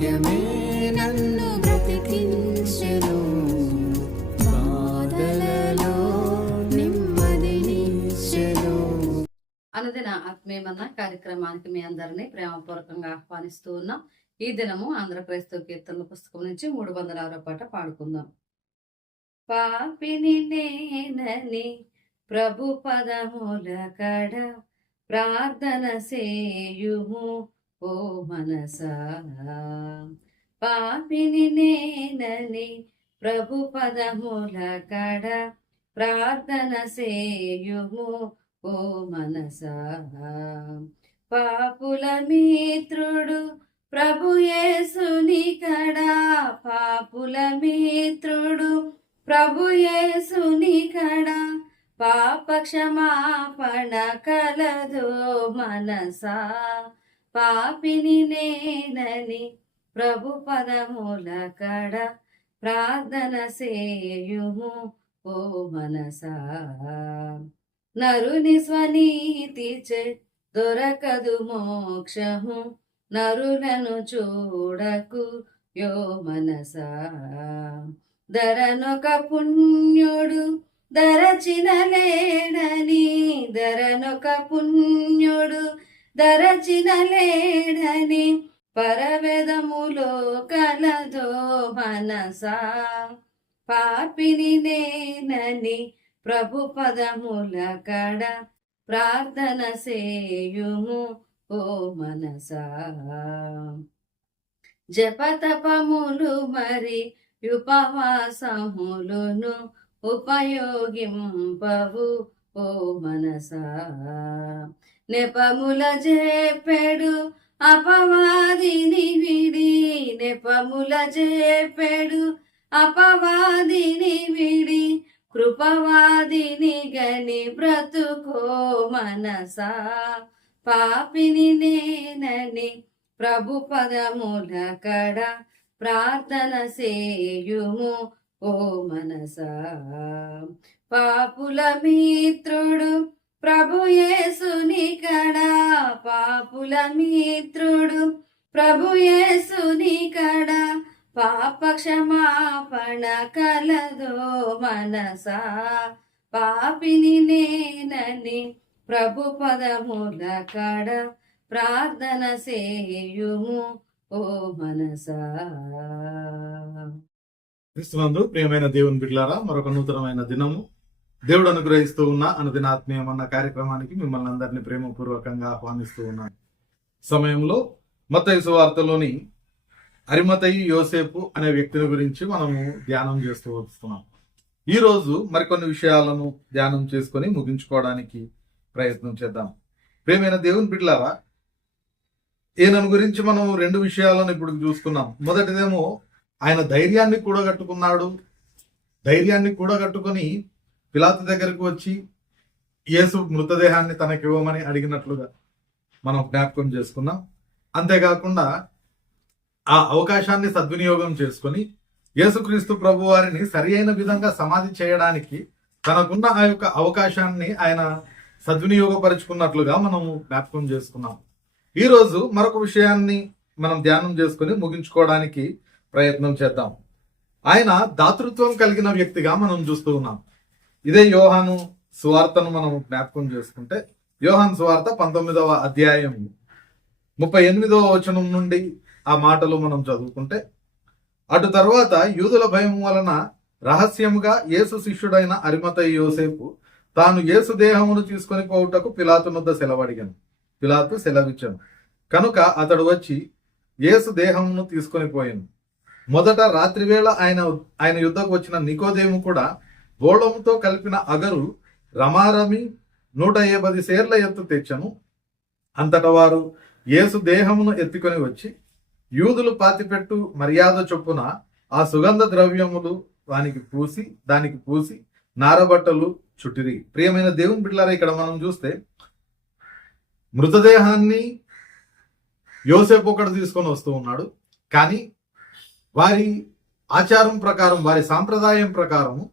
వాక్యమే నన్ను బ్రతికించెను. బాధలలో నెమ్మదినిచ్చెను అనుదిన ఆత్మీయమన్న కార్యక్రమానికి మీ అందరినీ ప్రేమపూర్వకంగా ఆహ్వానిస్తూ ఉన్నాం. ఈ దినము ఆంధ్ర క్రైస్తవ కీర్తనల పుస్తకం నుంచి మూడు వందల ఆరో పాట పాడుకుందాం. పాపిని నేనని ప్రభు పదముల కడ ప్రార్థన సేయుము ఓ మనసా పాపిని నేనని ప్రభు పదముల కడ ప్రార్థన సేయుము ఓ మనసా పాపుల మిత్రుడు ప్రభు యేసుని కడా పాపుల మిత్రుడు ప్రభు యేసుని కడా పాప క్షమాపణ కలదు మనసా. పాపిని నేనని ప్రభు పదముల కడ ప్రార్థన సేయుము ఓ మనసా. నరుని స్వనీతి చే దొరకదు మోక్షము నరులను చూడకు యో మనసా. ధరనొక పుణ్యుడు ధరచిన లేడని ధరనొక పుణ్యుడు దరచిన లేడని పరవేదములో కలదో మనసా. పాపిని నేనని ప్రభు పదముల కడ ప్రార్థన సేయుము ఓ మనసా. జపతపములు మరి ఉపవాసములును ఉపయోగింపవు ఓ మనసా. నెపముల చెప్పెడు అపవాదిని విడి నెపముల చెప్పెడు అపవాదిని విడి కృపవాదిని గని బ్రతుకో మనసా. పాపిని నేనని ప్రభు పదముల కడ ప్రార్థన సేయుము ఓ మనసా పాపుల మిత్రుడు ప్రభు కడా. పాపుల మిత్రుడు ప్రభు కడా. పాప క్షమాపణ కలదో మనసా పాపిని నేనని ప్రభు పదముల కడ ప్రార్థన సేయుము ఓ మనసా. క్రీస్తునందు ప్రియమైన దేవుని బిడ్లారా మరొక నూతనమైన దినము. దేవుడు అనుగ్రహిస్తూ ఉన్న అనుదినాత్మీయం అన్న కార్యక్రమానికి మిమ్మల్ని అందరినీ ప్రేమపూర్వకంగా ఆహ్వానిస్తూ ఉన్నాను. సమయంలో మత్తయి వార్తలోని అరిమతయి యోసేపు అనే వ్యక్తిని గురించి మనము ధ్యానం చేస్తూ వస్తున్నాం. ఈరోజు మరికొన్ని విషయాలను ధ్యానం చేసుకొని ముగించుకోవడానికి ప్రయత్నం చేద్దాం. ప్రేమైన దేవుని బిడ్లారా ఈయనను గురించి మనం రెండు విషయాలను ఇప్పుడు చూసుకున్నాం. మొదటిదేమో ఆయన ధైర్యాన్ని కూడగట్టుకున్నాడు ధైర్యాన్ని కూడగట్టుకొని పిలాతు దగ్గరకు వచ్చి యేసు మృతదేహాన్ని తనకి ఇవ్వమని అడిగినట్లుగా మనం జ్ఞాపకం చేసుకున్నాం. అంతేకాకుండా ఆ అవకాశాన్ని సద్వినియోగం చేసుకొని యేసుక్రీస్తు ప్రభు వారిని సరి అయిన విధంగా సమాధి చేయడానికి తనకున్న ఆ యొక్క అవకాశాన్ని ఆయన సద్వినియోగపరుచుకున్నట్లుగా మనము జ్ఞాపకం చేసుకున్నాం. ఈరోజు మరొక విషయాన్ని మనం ధ్యానం చేసుకొని ముగించుకోవడానికి ప్రయత్నం చేద్దాం. ఆయన దాతృత్వం కలిగిన వ్యక్తిగా మనం చూస్తూ ఉన్నాం. ఇదే యోహాను సువార్తను మనం జ్ఞాపకం చేసుకుంటే యోహాన్ సువార్త పంతొమ్మిదవ అధ్యాయం ముప్పై ఎనిమిదవ వచనం నుండి ఆ మాటలు మనం చదువుకుంటే అటు తర్వాత యూదుల భయం వలన రహస్యముగా యేసు శిష్యుడైన అరిమతయ్య యోసేపు తాను యేసు దేహమును తీసుకొని పోవుటకు పిలాతు వద్ద సెలవడిగాను. పిలాతు సెలవిచ్చాను. కనుక అతడు వచ్చి యేసు దేహమును తీసుకొని పోయాను. మొదట రాత్రివేళ ఆయన ఆయన యుద్ధకు వచ్చిన నికోదేము కూడా బోళంతో కలిపిన అగరు రమారమి నూట పది సేర్ల ఎత్తు తెచ్చను. అంతట వారు యేసు దేహమును ఎత్తుకొని వచ్చి యూదులు పాతిపెట్టు మర్యాద చొప్పున ఆ సుగంధ ద్రవ్యములు దానికి పూసి దానికి పూసి నారబట్టలు చుట్టిరి. ప్రియమైన దేవుని బిడ్డలారా ఇక్కడ మనం చూస్తే మృతదేహాన్ని యోసేపు ఒకడు తీసుకొని వస్తూ ఉన్నాడు. కానీ వారి ఆచారం ప్రకారం వారి సాంప్రదాయం ప్రకారము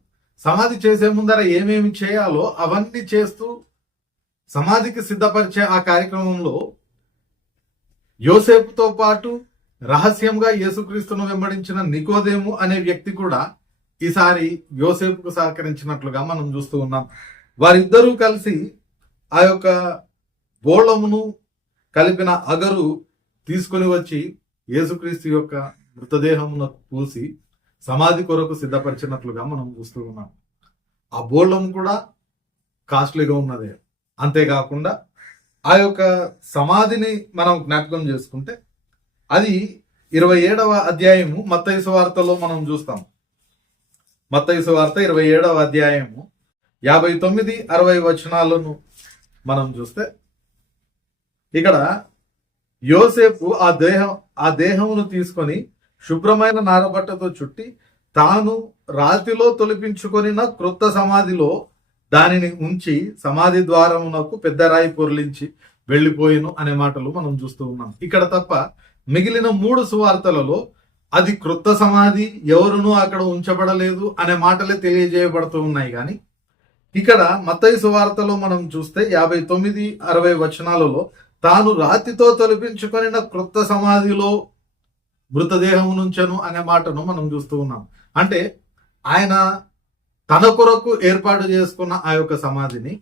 సమాధి చేసే ముందర ఏమేమి చేయాలో అవన్నీ చేస్తూ సమాధికి సిద్ధపరిచే ఆ కార్యక్రమంలో యోసేపుతో పాటు రహస్యంగా యేసుక్రీస్తును వెంబడించిన నికోదేము అనే వ్యక్తి కూడా ఈసారి యోసేపుకు సహకరించినట్లుగా మనం చూస్తూ ఉన్నాం. వారిద్దరూ కలిసి ఆ యొక్క బోళమును కలిపిన అగరు తీసుకుని వచ్చి యేసుక్రీస్తు యొక్క మృతదేహమునకు పూసి సమాధి కొరకు సిద్ధపరిచినట్లుగా మనం చూస్తూ ఉన్నాం. ఆ బోళం కూడా కాస్ట్లీగా ఉన్నదే. అంతేకాకుండా ఆ యొక్క సమాధిని మనం జ్ఞాపకం చేసుకుంటే అది ఇరవై ఏడవ అధ్యాయము మత్తైసు వార్తలో మనం చూస్తాం. మత్తైసు వార్త ఇరవై ఏడవ అధ్యాయము యాభై తొమ్మిది అరవై వచనాలను మనం చూస్తే ఇక్కడ యోసేపు ఆ దేహం ఆ దేహమును తీసుకొని శుభ్రమైన నారబట్టతో చుట్టి తాను రాతిలో తొలిపించుకొనిన క్రొత్త సమాధిలో దానిని ఉంచి సమాధి ద్వారమునకు పెద్ద రాయి పొర్లించి వెళ్ళిపోయిను అనే మాటలు మనం చూస్తూ ఉన్నాం. ఇక్కడ తప్ప మిగిలిన మూడు సువార్తలలో అది క్రొత్త సమాధి ఎవరునూ అక్కడ ఉంచబడలేదు అనే మాటలే తెలియజేయబడుతూ ఉన్నాయి కానీ ఇక్కడ మత్తయి సువార్తలో మనం చూస్తే యాభై తొమ్మిది అరవై వచనాలలో తాను రాతితో తొలిపించుకొనిన క్రొత్త సమాధిలో మృతదేహం నుంచను అనే మాటను మనం చూస్తూ ఉన్నాం. అంటే ఆయన తన కొరకు ఏర్పాటు చేసుకున్న ఆ యొక్క సమాధిని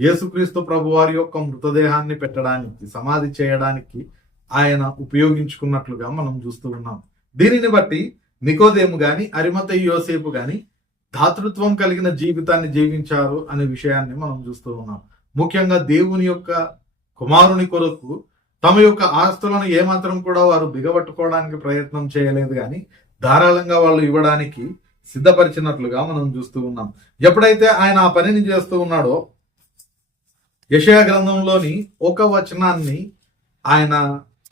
యేసుక్రీస్తు ప్రభు వారి యొక్క మృతదేహాన్ని పెట్టడానికి సమాధి చేయడానికి ఆయన ఉపయోగించుకున్నట్లుగా మనం చూస్తూ ఉన్నాం. దీనిని బట్టి నికోదేము గాని అరిమత యోసేపు గాని దాతృత్వం కలిగిన జీవితాన్ని జీవించారు అనే విషయాన్ని మనం చూస్తూ ఉన్నాం. ముఖ్యంగా దేవుని యొక్క కుమారుని కొరకు తమ యొక్క ఆస్తులను ఏమాత్రం కూడా వారు బిగబట్టుకోవడానికి ప్రయత్నం చేయలేదు కానీ ధారాళంగా వాళ్ళు ఇవ్వడానికి సిద్ధపరిచినట్లుగా మనం చూస్తూ ఉన్నాం. ఎప్పుడైతే ఆయన ఆ పనిని చేస్తూ ఉన్నాడో యషయా గ్రంథంలోని ఒక వచనాన్ని ఆయన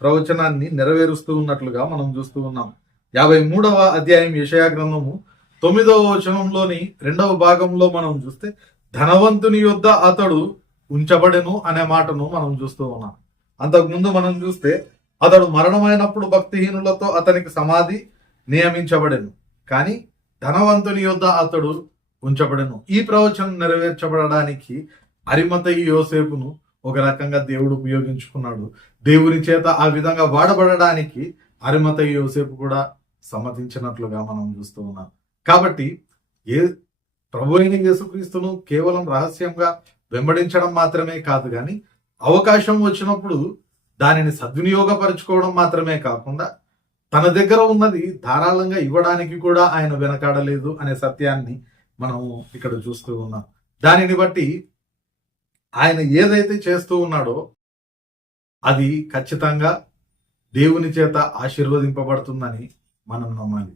ప్రవచనాన్ని నెరవేరుస్తూ ఉన్నట్లుగా మనం చూస్తూ ఉన్నాం. యాభై మూడవ అధ్యాయం యషయా గ్రంథము తొమ్మిదవ వచనంలోని రెండవ భాగంలో మనం చూస్తే ధనవంతుని యొద్ద అతడు ఉంచబడెను అనే మాటను మనం చూస్తూ ఉన్నాం. అంతకుముందు మనం చూస్తే అతడు మరణమైనప్పుడు భక్తిహీనులతో అతనికి సమాధి నియమించబడెను. కానీ ధనవంతుని యొద్ద అతడు ఉంచబడెను. ఈ ప్రవచనం నెరవేర్చబడడానికి అరిమతయి యోసేపును ఒక రకంగా దేవుడు ఉపయోగించుకున్నాడు. దేవుని చేత ఆ విధంగా వాడబడడానికి అరిమతయి యోసేపు కూడా సమ్మతించినట్లుగా మనం చూస్తూ ఉన్నాం. కాబట్టి ఏ ప్రభు అయిన యేసుక్రీస్తును కేవలం రహస్యంగా వెంబడించడం మాత్రమే కాదు కానీ అవకాశం వచ్చినప్పుడు దానిని సద్వినియోగపరచుకోవడం మాత్రమే కాకుండా తన దగ్గర ఉన్నది ధారాళంగా ఇవ్వడానికి కూడా ఆయన వెనకాడలేదు అనే సత్యాన్ని మనం ఇక్కడ చూస్తూ ఉన్నాం. దానిని బట్టి ఆయన ఏదైతే చేస్తూ ఉన్నాడో అది ఖచ్చితంగా దేవుని చేత ఆశీర్వదింపబడుతుందని మనం నమ్మాలి.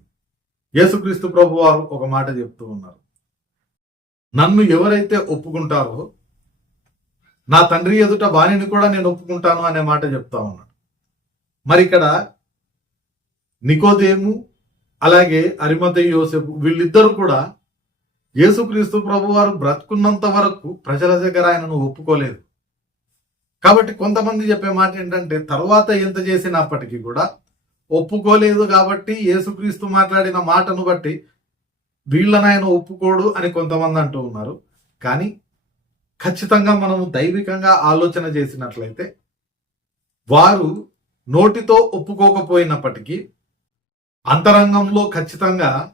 యేసుక్రీస్తు ప్రభు వారు ఒక మాట చెప్తూ ఉన్నారు. నన్ను ఎవరైతే ఒప్పుకుంటారో నా తండ్రి ఎదుట వాణిని కూడా నేను ఒప్పుకుంటాను అనే మాట చెప్తా ఉన్నాడు. మరి ఇక్కడ నికోదేము అలాగే అరిమత యోసేపు వీళ్ళిద్దరు కూడా యేసుక్రీస్తు ప్రభు వారు బ్రతుకున్నంత వరకు ప్రజల దగ్గర ఆయనను ఒప్పుకోలేదు. కాబట్టి కొంతమంది చెప్పే మాట ఏంటంటే తర్వాత ఎంత చేసినప్పటికీ కూడా ఒప్పుకోలేదు కాబట్టి యేసుక్రీస్తు మాట్లాడిన మాటను బట్టి వీళ్ళని ఆయన ఒప్పుకోడు అని కొంతమంది అంటూ ఉన్నారు. కానీ ఖచ్చితంగా మనము దైవికంగా ఆలోచన చేసినట్లయితే వారు నోటితో ఒప్పుకోకపోయినప్పటికీ అంతరంగంలో ఖచ్చితంగా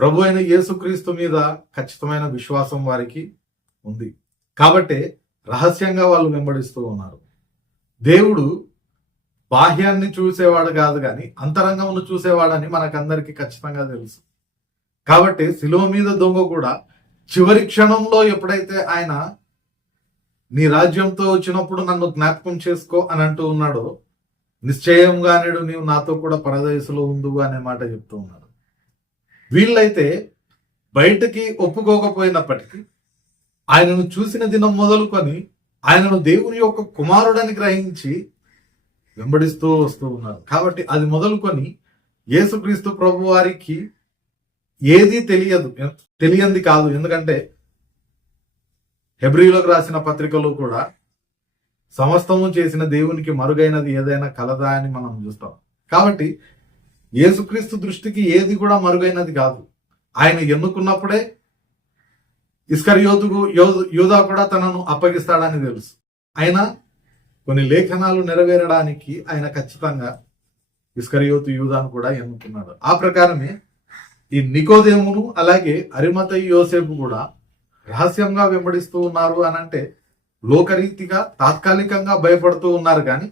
ప్రభు అయిన యేసుక్రీస్తు మీద ఖచ్చితమైన విశ్వాసం వారికి ఉంది. కాబట్టి రహస్యంగా వాళ్ళు వెంబడిస్తూ ఉన్నారు. దేవుడు బాహ్యాన్ని చూసేవాడు కాదు కానీ అంతరంగమును చూసేవాడని మనకందరికీ ఖచ్చితంగా తెలుసు. కాబట్టి శిలువ మీద దొంగ కూడా చివరి క్షణంలో ఎప్పుడైతే ఆయన నీ రాజ్యంతో వచ్చినప్పుడు నన్ను జ్ఞాపకం చేసుకో అని అంటూ ఉన్నాడో నిశ్చయంగా నేడు నీవు నాతో కూడా పరదేశంలో ఉండు అనే మాట చెప్తూ ఉన్నాడు. వీళ్ళైతే బయటకి ఒప్పుకోకపోయినప్పటికీ ఆయనను చూసిన దినం మొదలుకొని ఆయనను దేవుని యొక్క కుమారుడని గ్రహించి వెంబడిస్తూ వస్తూ ఉన్నారు. కాబట్టి అది మొదలుకొని యేసుక్రీస్తు ప్రభు వారికి ఏది తెలియదు. తెలియంది కాదు. ఎందుకంటే హెబ్రిలోకి రాసిన పత్రికలో కూడా సమస్తము చేసిన దేవునికి మరుగైనది ఏదైనా కలదా అని మనం చూస్తాం. కాబట్టి యేసుక్రీస్తు దృష్టికి ఏది కూడా మరుగైనది కాదు. ఆయన ఎన్నుకున్నప్పుడే ఇస్కర్ యోధుకు యోధా కూడా తనను అప్పగిస్తాడని తెలుసు. అయినా కొన్ని లేఖనాలు నెరవేరడానికి ఆయన ఖచ్చితంగా ఇస్కరియోతు యూదాను కూడా ఎన్నుకున్నాడు. ఆ ప్రకారమే ఈ నికోదేమును అలాగే అరిమత యోసేపు కూడా రహస్యంగా వెంబడిస్తూ ఉన్నారు అని అంటే లోకరీతిగా తాత్కాలికంగా భయపడుతూ ఉన్నారు కానీ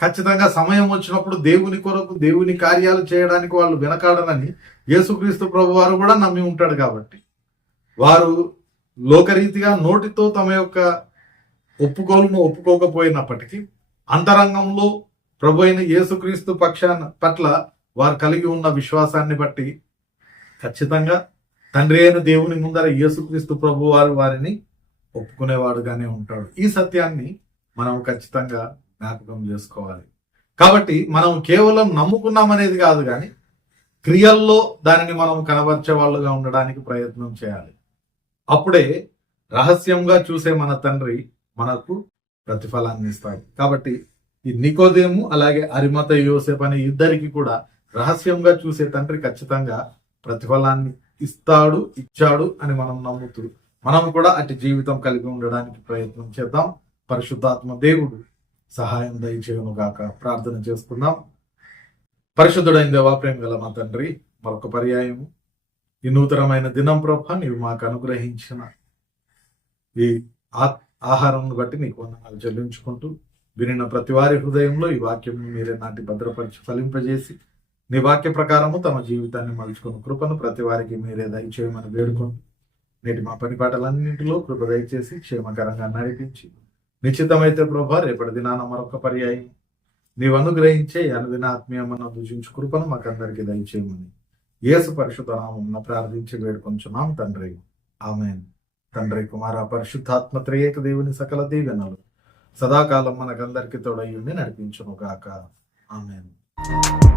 ఖచ్చితంగా సమయం వచ్చినప్పుడు దేవుని కొరకు దేవుని కార్యాలు చేయడానికి వాళ్ళు వెనకాడనని యేసుక్రీస్తు ప్రభు వారు కూడా నమ్మి ఉంటాడు కాబట్టి. వారు లోకరీతిగా నోటితో తమ యొక్క ఒప్పుకోలును ఒప్పుకోకపోయినప్పటికీ అంతరంగంలో ప్రభు అయిన యేసుక్రీస్తు పక్షాన పట్ల వారు కలిగి ఉన్న విశ్వాసాన్ని బట్టి ఖచ్చితంగా తండ్రి అయిన దేవుని ముందర యేసుక్రీస్తు ప్రభు వారు వారిని ఒప్పుకునేవాడుగానే ఉంటాడు. ఈ సత్యాన్ని మనం ఖచ్చితంగా జ్ఞాపకం చేసుకోవాలి. కాబట్టి మనం కేవలం నమ్ముకున్నాం అనేది కాదు కానీ క్రియల్లో దానిని మనం కనబరిచే వాళ్ళుగా ఉండడానికి ప్రయత్నం చేయాలి. అప్పుడే రహస్యంగా చూసే మన తండ్రి మనకు ప్రతిఫలాన్ని ఇస్తాడు. కాబట్టి ఈ నికోదేము అలాగే అరిమత యోసేపు అనే ఇద్దరికి కూడా రహస్యంగా చూసే తండ్రి ఖచ్చితంగా ప్రతిఫలాన్ని ఇస్తాడు ఇచ్చాడు అని మనం నమ్ముతుడు మనం కూడా అటు జీవితం కలిగి ఉండడానికి ప్రయత్నం చేద్దాం. పరిశుద్ధాత్మ దేవుడు సహాయం దయచేయను గాక ప్రార్థన చేసుకుందాం. పరిశుద్ధుడైన దేవా ప్రేమ గల మా తండ్రి మరొక పర్యాయము. ఈ నూతనమైన దినం ప్రభ నీవు మాకు అనుగ్రహించిన ఈ ఆహారం బట్టి నీకు వందనాలు చెల్లించుకుంటూ వినిన ప్రతి వారి హృదయంలో ఈ వాక్యం మీరే నాటి భద్రపరిచి ఫలింపజేసి నీ వాక్య ప్రకారము తమ జీవితాన్ని మలుచుకున్న కృపను ప్రతి వారికి మీరే దయచేయమని వేడుకోండి. నేటి మా పని పాటలన్నింటిలో కృప దయచేసి క్షేమకరంగా నడిపించి. నిశ్చితమైతే ప్రభా రేపటి దినాన మరొక పర్యాయం. నీవు అనుగ్రహించే అనుదిన ఆత్మీయమన్న దూషించు కృపను మాకందరికి దయచేయమని యేసు పరిశుద్ధ నామం ప్రార్థించి వేడుకొంచున్నాం తండ్రి. ఆమె తండ్రి కుమార పరిశుద్ధాత్మ త్రియేక దేవుని సకల దీవెనలు సదాకాలం మనకందరికి తోడయ్యుండి నడిపించును గాక ఆమెన్.